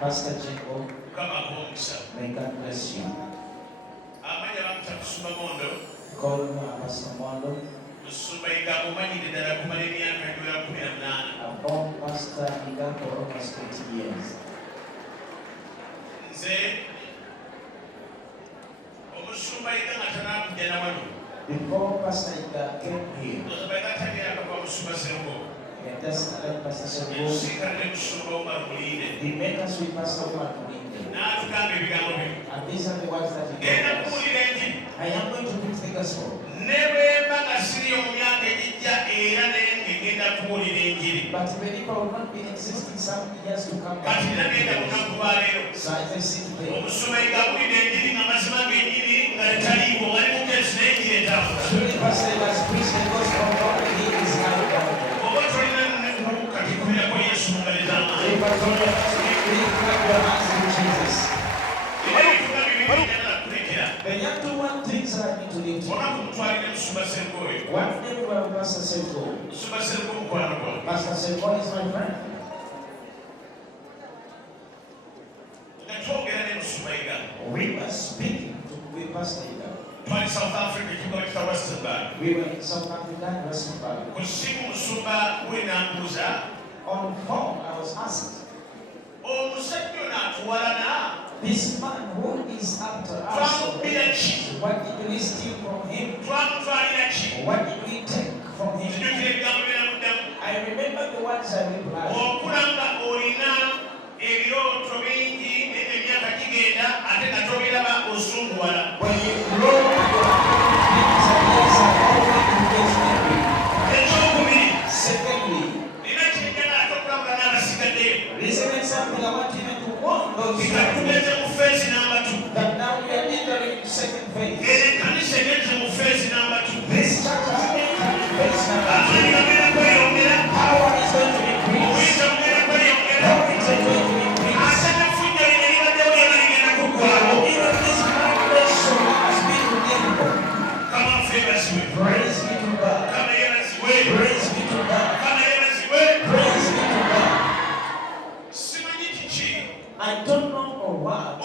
Pastor Jingo, may God bless you. Call Pastor Mondo. Upon Pastor Iga for almost 20 years. Before Pastor Iga came here, that's like Pastor Servo, he met us with Pastor Omar Mulinde. And these are the words that he told us. I am going to preach the gospel. But the believer will not be existing some years to come. So as I see today, truly Pastor has preached the gospel of God, he is now God. Jesus. The young do one things that I need to live to. One day we were with Pastor Servo. Pastor Servo is my friend. We were speaking with Pastor Iga. South Africa, We were in South Africa, Rustenburg. On the phone, I was asked, this man who is after us, what did we steal from him? What did we take from him? I remember the words I replied. When you grow up, secondly, isn't it something I want you to warn those that now we are entering second phase? This church has entered phase number 2. Power is going to increase. Glory is going to increase. Even this foundation has been redeemed. Praise be to God. Praise be to God. Praise be to God. I don't know or what.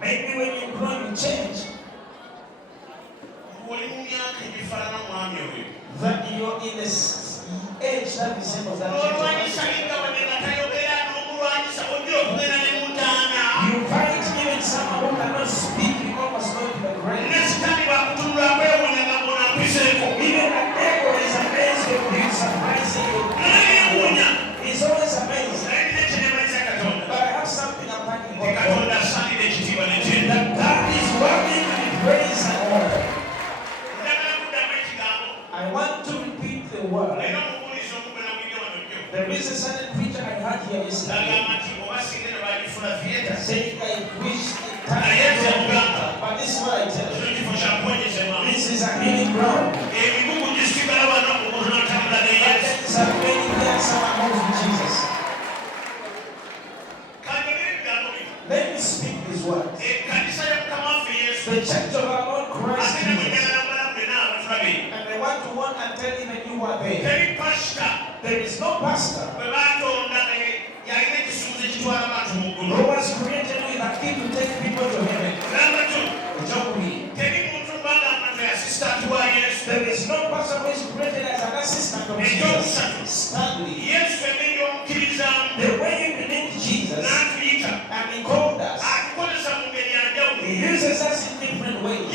Maybe when you grow, you change. That you're in this age that resembles that you find even someone who cannot speak, you almost go to the grave. Even a devil is amazed with you, surprising you. He's always amazed. But I have something I'm talking about. That is worthy to be praised and honored. I want to repeat the word. There is a certain preacher I heard here yesterday saying, I wish the time, but this is what I tell you. This is a healing ground. It's a very clear someone moves with Jesus. Let me speak these words. The church of our Lord Christ Jesus. And I want to warn and tell him and you are there. There is no pastor who was created with a key to take people to heaven. There is no pastor who is created as an assistant of Jesus. Stanley. The way you believe Jesus and he called us, he uses us in different ways.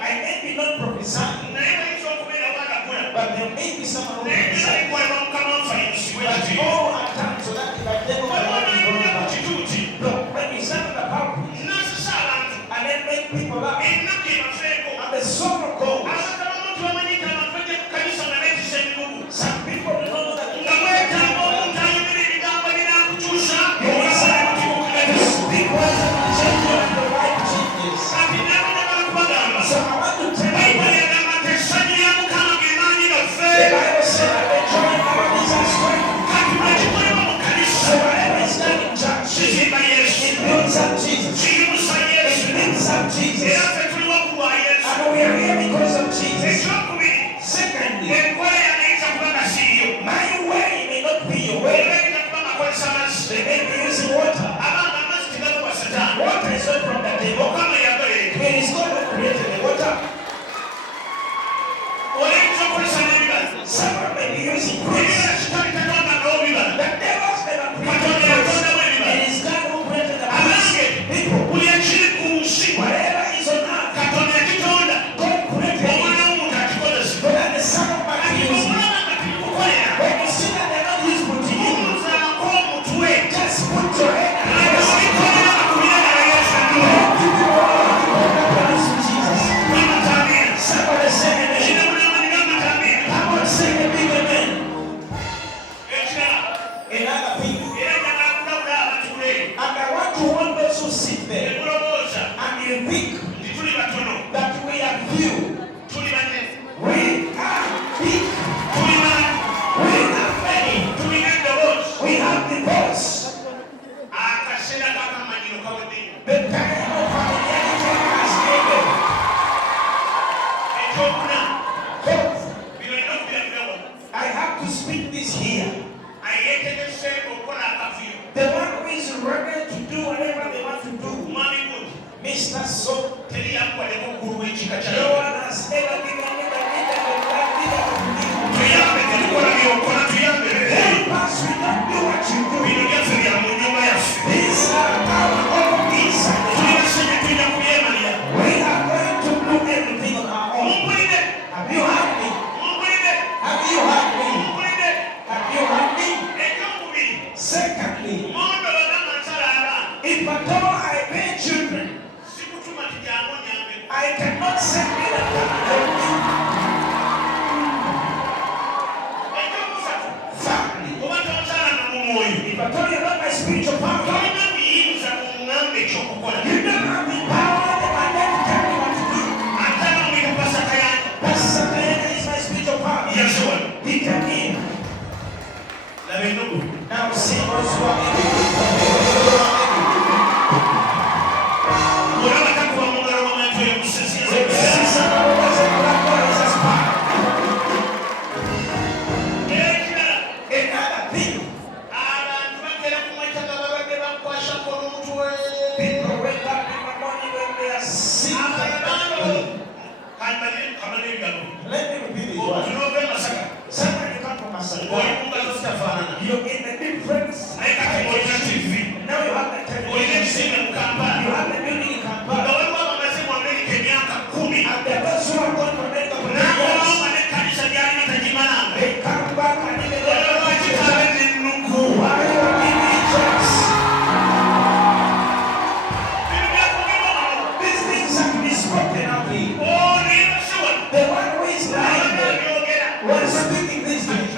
I may be not prophesying, but there may be someone who prophesies. But all are done so that if I devil my life is going back. Look, when we stand in the power wants to change you and your life changes. So I want to tell you the Bible said that the joy of our is our strength. So whatever is done in church, it builds up Jesus. It lifts up Jesus. And we are here because of Jesus. Secondly, my way may not be your way. They may be using water. Water is not from the table. It is God who created the water. Someone may be using grace. The devil's never created grace. It is God who created the people. Whatever is on earth, God created it. But at the Son of Man is using. When you see that they're not useful to you, just put your head and somebody say amen. Come on, say a big amen. Another thing. And I want to warn those who sit there and you think that we are few. We are big. We have many. We have the voice. The time of familiarity has ended. I have to speak this here. The one who is ready to do whatever they want to do, Mr. So, no one has ever given me the leader of me. Help us, we don't do what you do. These are our own inside. We are going to do everything on our own. Have you heard me? Have you heard me? Have you heard me? Secondly, if at all I pay children, I cannot send me the family. If I told you about my spiritual family, you don't have the power that I let me tell you what to do. Pastor Kayana is my spiritual family. He came in. Now see what's wrong. Another thing. People wake up in the morning when they are sick. Let me repeat this one. Somebody come from Masaka. You're in a different now you have the television. You have the building in Kampala. And the person who are going to make the years, they come back and even why are you giving chance? These things have been spoken of me. The one who is lying was speaking these things.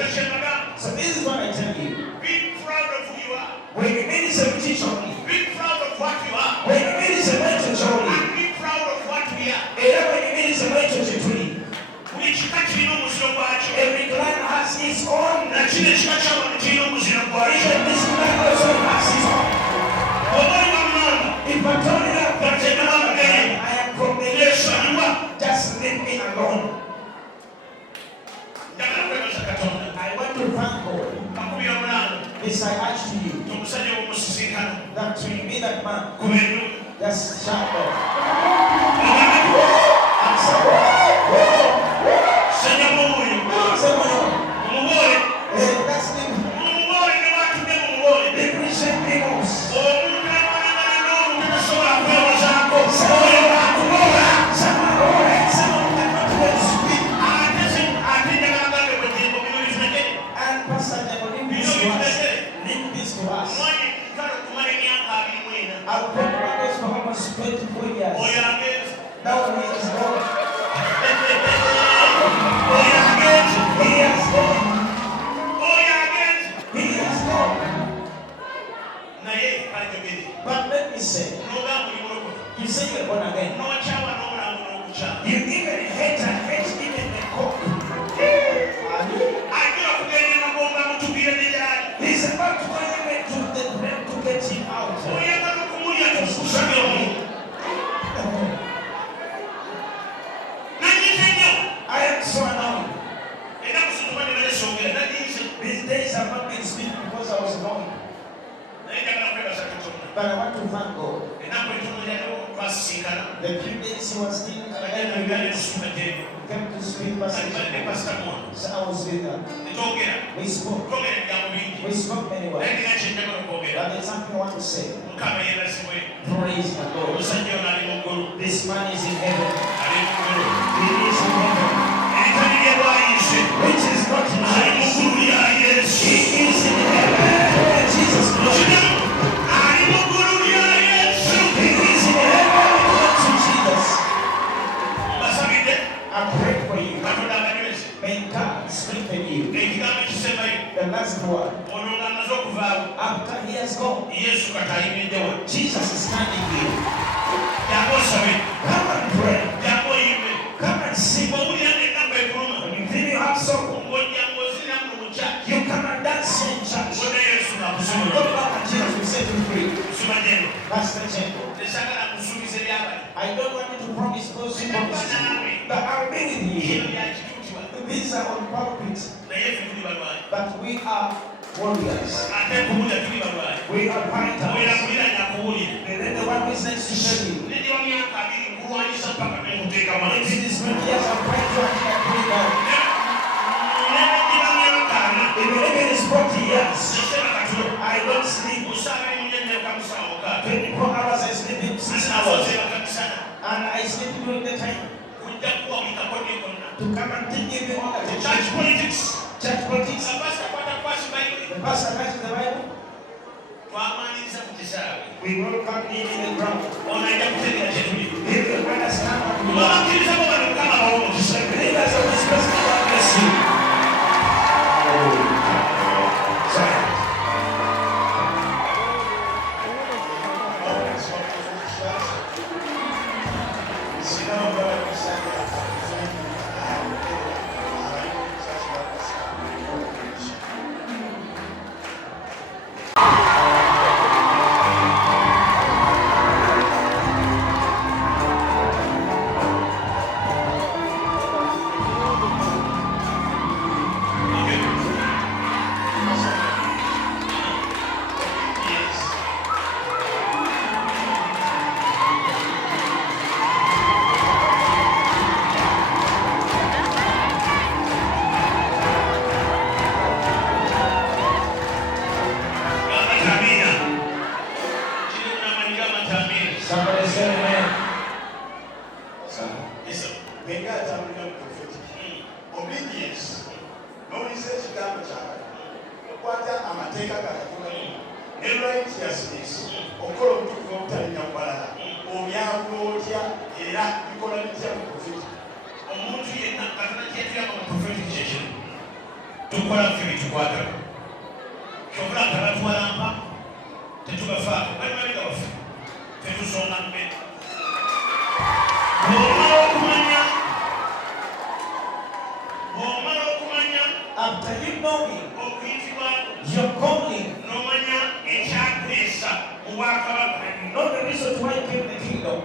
So this is what I tell you. Be proud of who you are. When you meet is a teach only. Be proud of what you are. When you meet is a message only. And be proud of what we are. When you meet is a message between. Every clan has its own. Even this clan also has its own. If I told you that I am from the nation, just leave me alone. I want to thank God. This I ask to you. That when you meet that man, just shout out. And say, that's the represent peoples. And Pastor Jabali, leave this to us. I've been around this for almost 24 years. Now he is gone. He has gone. He has gone. But let me say, you say you're born again. You even hate even the cook. He's about to go even to the them to get him out. I am so annoyed. These days I've not been speaking because I was annoyed. But I want to thank God. The few days he was still came to speak Pastor. So I was with her. We spoke. We spoke anyway. But there's something I want to say. Praise the Lord. This man is in heaven. He is in heaven. Which is not in heaven. He is in heaven. Jesus Christ. He is in heaven. To Jesus. I pray for you. May God strengthen you. The last word. After he has gone, Jesus is standing here. Come and pray. Come and sing. When you feel you have sorrow, you come and dance in church. And go back and Jesus will set you free. Pastor Chenko, I don't want you to promise those who promise you, but I'll be with you. These are on pulpit, but we are warriors. We are fighters. And then the one who is next to tell you, if it is 20 years, I'm trying to actually down. If it is 40 years, I don't sleep. 24 hours I sleep in 6 hours. And I sleep during the time. To come and give me all the church politics. Church politics. The pastor writes the Bible. We will come in the ground. If the brothers come and we are. The believers of this person, God bless you. Sorry. Somebody say amen. Obedience. No research damage. What am I taking? Righteousness. Okoro to go to Yambala. Oya Rotia, Era, Nicola Prophet. Omuntu yenna katana kyetya mu prophetic session. Tukola firi tukwata. Kyobula kabatwala mpa. Tetubafaako. Bali bafu. Tetusonga mbe. After you know him, your calling, and you know the reason why you came to the kingdom,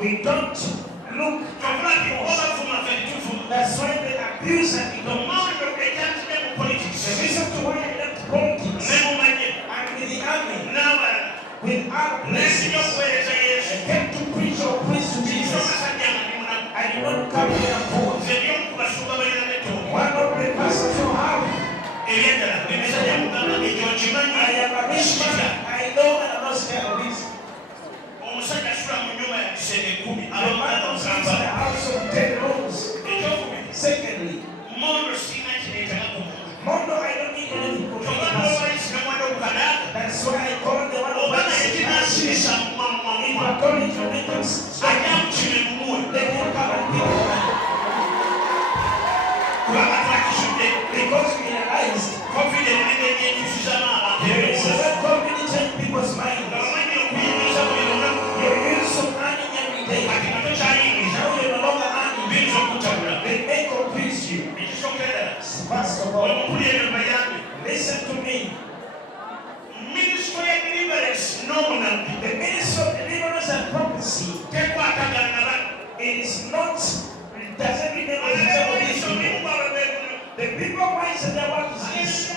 we don't look at that's why they abuse and ignore. The reason why I left politics and in the army without blessings, I came to preach or preach to Jesus. I did not come here and force. One of the pastors you have, I am a rich man. I know and I'm not scared of this. The man of the house of 10 rooms. Secondly, Mondo, I don't need anything for that's why I call the one of the if I call it Jamaicans, they will come and give because we realized there is a The ministry of deliverance and prophecy is not, it doesn't mean the people wise and their what is this?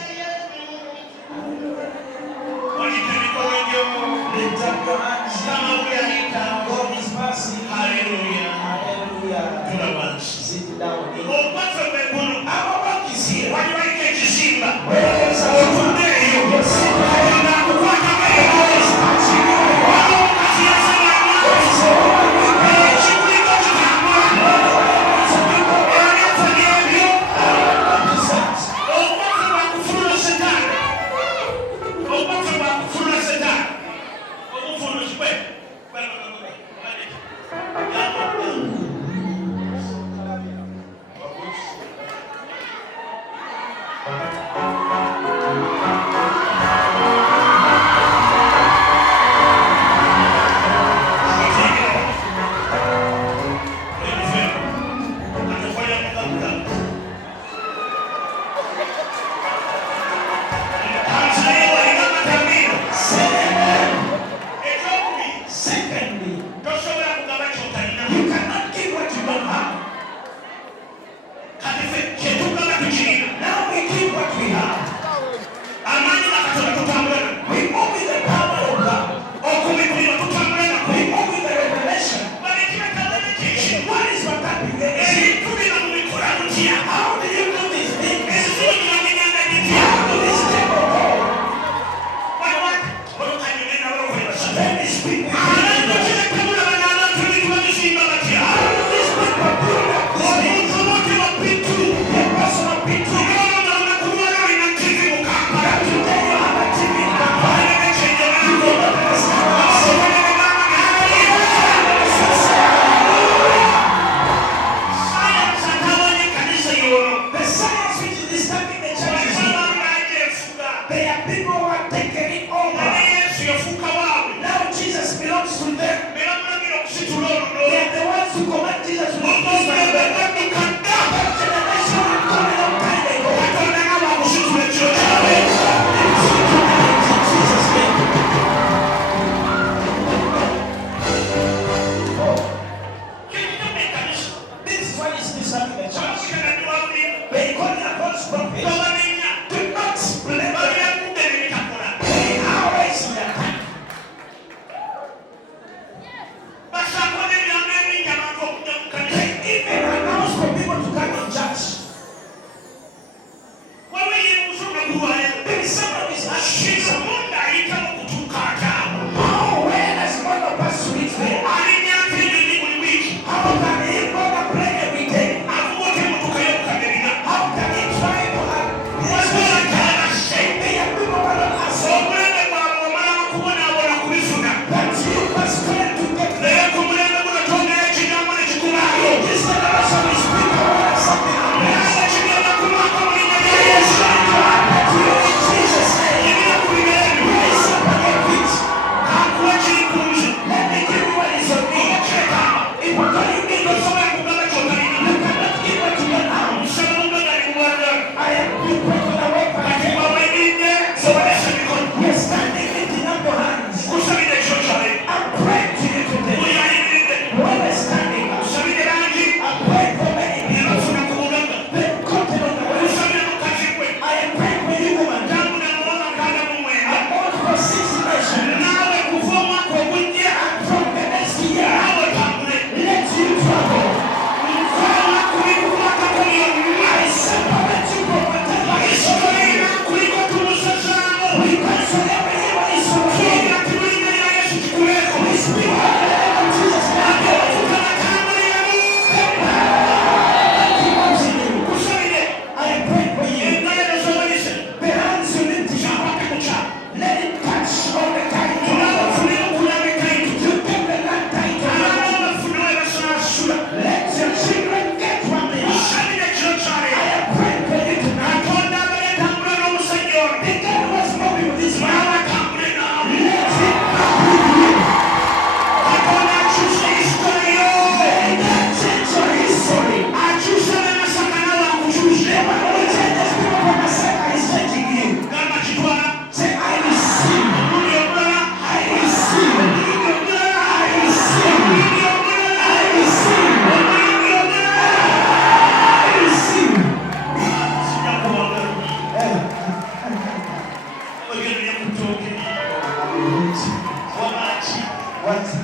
Lift up your hands. God is mercy. Hallelujah. Hallelujah. Sit down. Our work is here. What do I get to see? We're standing lifting up your hands. I'm praying What?